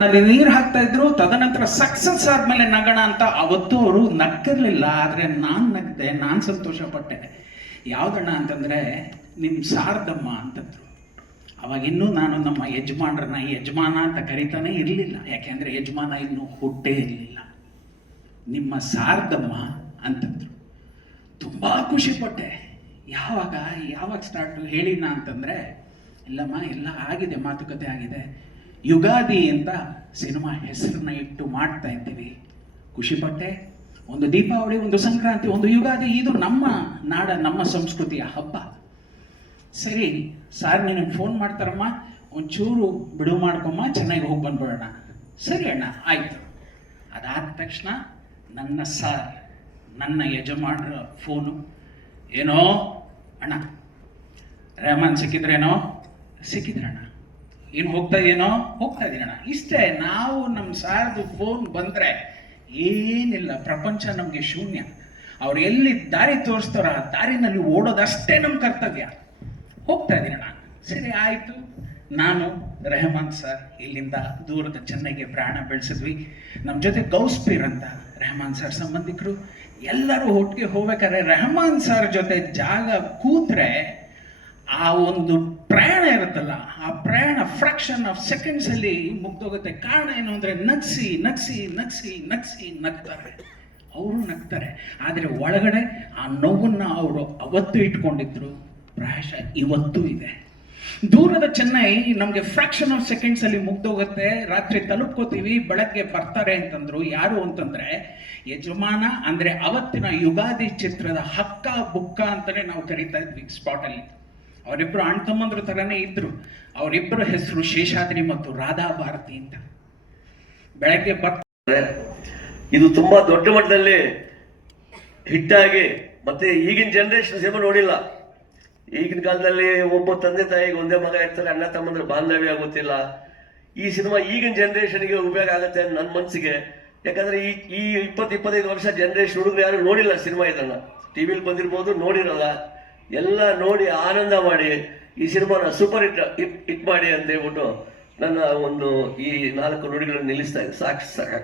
ಅಲ್ಲಿ ನೀರು ಹಾಕ್ತಾ ಇದ್ರು, ತದನಂತರ ಸಕ್ಸಸ್ ಆದ್ಮೇಲೆ ನಗಣ ಅಂತ ಅವತ್ತು ಅವರು ನಕ್ಕಿರ್ಲಿಲ್ಲ ಆದ್ರೆ ನಾನ್ ನಗ್ದೆ, ನಾನ್ ಸಂತೋಷ ಪಟ್ಟೆ ಯಾವ್ದಣ್ಣ ಅಂತಂದ್ರೆ, ನಿಮ್ ಶಾರದಮ್ಮ ಅಂತಂದ್ರು. ಅವಾಗ ಇನ್ನೂ ನಾನು ನಮ್ಮ ಯಜಮಾನ್ರನ್ನ, ಯಜಮಾನ ಅಂತ ಕರಿತಾನೆ ಇರಲಿಲ್ಲ. ಯಾಕೆಂದ್ರೆ ಯಜಮಾನ ಇನ್ನೂ ಹುಟ್ಟೇ ಇರಲಿಲ್ಲ. ನಿಮ್ಮ ಸಾರ್ದಮ್ಮ ಅಂತಂದ್ರು. ತುಂಬಾ ಖುಷಿ ಪಟ್ಟೆ ಯಾವಾಗ ಯಾವಾಗ ಸ್ಟಾರ್ಟ್ ಹೇಳಿನ ಅಂತಂದ್ರೆ, ಇಲ್ಲಮ್ಮ, ಎಲ್ಲ ಆಗಿದೆ, ಮಾತುಕತೆ ಆಗಿದೆ. ಯುಗಾದಿ ಅಂತ ಸಿನಿಮಾ ಹೆಸರನ್ನ ಇಟ್ಟು ಮಾಡ್ತಾ ಇದ್ದೀವಿ. ಖುಷಿ ಪಟ್ಟೆ ಒಂದು ದೀಪಾವಳಿ, ಒಂದು ಸಂಕ್ರಾಂತಿ, ಒಂದು ಯುಗಾದಿ, ಇದು ನಮ್ಮ ನಾಡ, ನಮ್ಮ ಸಂಸ್ಕೃತಿಯ ಹಬ್ಬ. ಸರಿ, ಸಾರ್ ನಿನಗೆ ಫೋನ್ ಮಾಡ್ತಾರಮ್ಮ. ಒಂಚೂರು ಬಿಡು ಮಾಡ್ಕೊಮ್ಮ, ಚೆನ್ನಾಗಿ ಹೋಗಿ ಬಂದ್ಬಿಡೋಣ. ಸರಿ ಅಣ್ಣ, ಆಯ್ತು. ಅದಾದ ತಕ್ಷಣ ನನ್ನ ಸಾರ್, ನನ್ನ ಯಜಮಾನರ ಫೋನು ಏನೋ, ಅಣ್ಣ, ರೆಹಮಾನ್ ಸಿಕ್ಕಿದ್ರೇನೋ? ಸಿಕ್ಕಿದ್ರಣ್ಣ. ಏನು ಹೋಗ್ತಾ ಇದೆಯೇನೋ? ಹೋಗ್ತಾ ಇದೀನಣ್ಣ. ಇಷ್ಟೇ, ನಾವು ನಮ್ಮ ಸಾರದು ಫೋನ್ ಬಂದ್ರೆ ಏನಿಲ್ಲ, ಪ್ರಪಂಚ ನಮಗೆ ಶೂನ್ಯ. ಅವ್ರು ಎಲ್ಲಿ ದಾರಿ ತೋರಿಸ್ತಾರೋ ಆ ದಾರಿನಲ್ಲಿ ಓಡೋದಷ್ಟೇ ನಮ್ಮ ಕರ್ತವ್ಯ. ಹೋಗ್ತಾ ಇದ್ದೀನಣ್ಣ ಸರಿ, ಆಯಿತು. ನಾನು ರೆಹಮಾನ್ ಸರ್ ಇಲ್ಲಿಂದ ದೂರದ ಚೆನ್ನೈಗೆ ಪ್ರಯಾಣ ಬೆಳೆಸಿದ್ವಿ. ನಮ್ಮ ಜೊತೆ ಗೌಸ್ಪೀರ್ ಅಂತ ರೆಹಮಾನ್ ಸರ್ ಸಂಬಂಧಿಕರು. ಎಲ್ಲರೂ ಒಟ್ಟಿಗೆ ಹೋಗ್ಬೇಕಾದ್ರೆ ರೆಹಮಾನ್ ಸರ್ ಜೊತೆ ಜಾಗ ಕೂತ್ರೆ ಆ ಒಂದು ಪ್ರಯಾಣ ಇರುತ್ತಲ್ಲ, ಆ ಪ್ರಯಾಣ ಫ್ರಾಕ್ಷನ್ ಆಫ್ ಸೆಕೆಂಡ್ಸ್ ಅಲ್ಲಿ ಮುಗ್ದೋಗುತ್ತೆ. ಕಾರಣ ಏನು ಅಂದರೆ ನಗ್ಸಿ ನಗ್ಸಿ ನಗ್ಸಿ ನಗ್ಸಿ, ನಗ್ತಾರೆ. ಅವರು ನಗ್ತಾರೆ. ಆದರೆ ಒಳಗಡೆ ಆ ನೋವನ್ನ ಅವರು ಅವತ್ತು ಇಟ್ಕೊಂಡಿದ್ರು ಪ್ರಾಯಶ ಇವತ್ತೂ ಇದೆ. ದೂರದ ಚೆನ್ನೈ ನಮಗೆ ಫ್ರಾಕ್ಷನ್ ಆಫ್ ಸೆಕೆಂಡ್ಸ್ ಅಲ್ಲಿ ಮುಗ್ದೋಗುತ್ತೆ. ರಾತ್ರಿ ತಲುಪ್ಕೋತೀವಿ, ಬೆಳಗ್ಗೆ ಬರ್ತಾರೆ ಅಂತಂದ್ರು. ಯಾರು ಅಂತಂದ್ರೆ, ಯಜಮಾನ ಅಂದ್ರೆ ಅವತ್ತಿನ ಯುಗಾದಿ ಚಿತ್ರದ ಹಕ್ಕ ಬುಕ್ಕ ಅಂತಾನೆ ನಾವು ಕರಿತಾ ಇದ್ವಿ ಸ್ಪಾಟ್ ಅಲ್ಲಿ. ಅವರಿಬ್ರು ಅಣ್ಣ ತಮ್ಮಂದ್ರ ತರನೇ ಇದ್ದರು ಅವರಿಬ್ಬರ ಹೆಸರು ಶೇಷಾದ್ರಿ ಮತ್ತು ರಾಧಾ ಭಾರತಿ ಅಂತ. ಬೆಳಗ್ಗೆ ಬರ್ತಾರೆ ಇದು ತುಂಬಾ ದೊಡ್ಡ ಮಟ್ಟದಲ್ಲಿ ಹಿಟ್ಟಾಗಿ ಮತ್ತೆ ಈಗಿನ ಜನರೇಷನ್ ಸಿನಿಮಾ ನೋಡಿಲ್ಲ. ಈಗಿನ ಕಾಲದಲ್ಲಿ ಒಬ್ಬ ತಂದೆ ತಾಯಿಗೆ ಒಂದೇ ಮಗ ಇರ್ತಾರೆ, ಅಣ್ಣ ತಮ್ಮಂದ್ರ ಬಾಂಧವ್ಯ ಆಗುತ್ತಿಲ್ಲ ಈ ಸಿನಿಮಾ ಈಗಿನ ಜನರೇಷನ್ಗೆ ಉಪಯೋಗ ಆಗುತ್ತೆ ನನ್ನ ಮನಸ್ಸಿಗೆ ಯಾಕಂದ್ರೆ ಈ ಈ ಇಪ್ಪತ್ತು ಇಪ್ಪತ್ತೈದು ವರ್ಷ ಜನರೇಷನ್ ಹುಡುಗರು ಯಾರು ನೋಡಿಲ್ಲ ಸಿನಿಮಾ ಇದನ್ನ. ಟಿವಿಲಿ ಬಂದಿರ್ಬೋದು, ನೋಡಿರಲ್ಲ. ಎಲ್ಲ ನೋಡಿ ಆನಂದ ಮಾಡಿ ಈ ಸಿನಿಮಾನ ಸೂಪರ್ ಹಿಟ್ ಹಿಟ್ ಮಾಡಿ ಅಂತ ಹೇಳ್ಬಿಟ್ಟು ನನ್ನ ಒಂದು ಈ ನಾಲ್ಕು ನುಡಿಗಳನ್ನು ನಿಲ್ಲಿಸ್ತಾ ಇದೆ ಸಾಕು ಸಾಕು.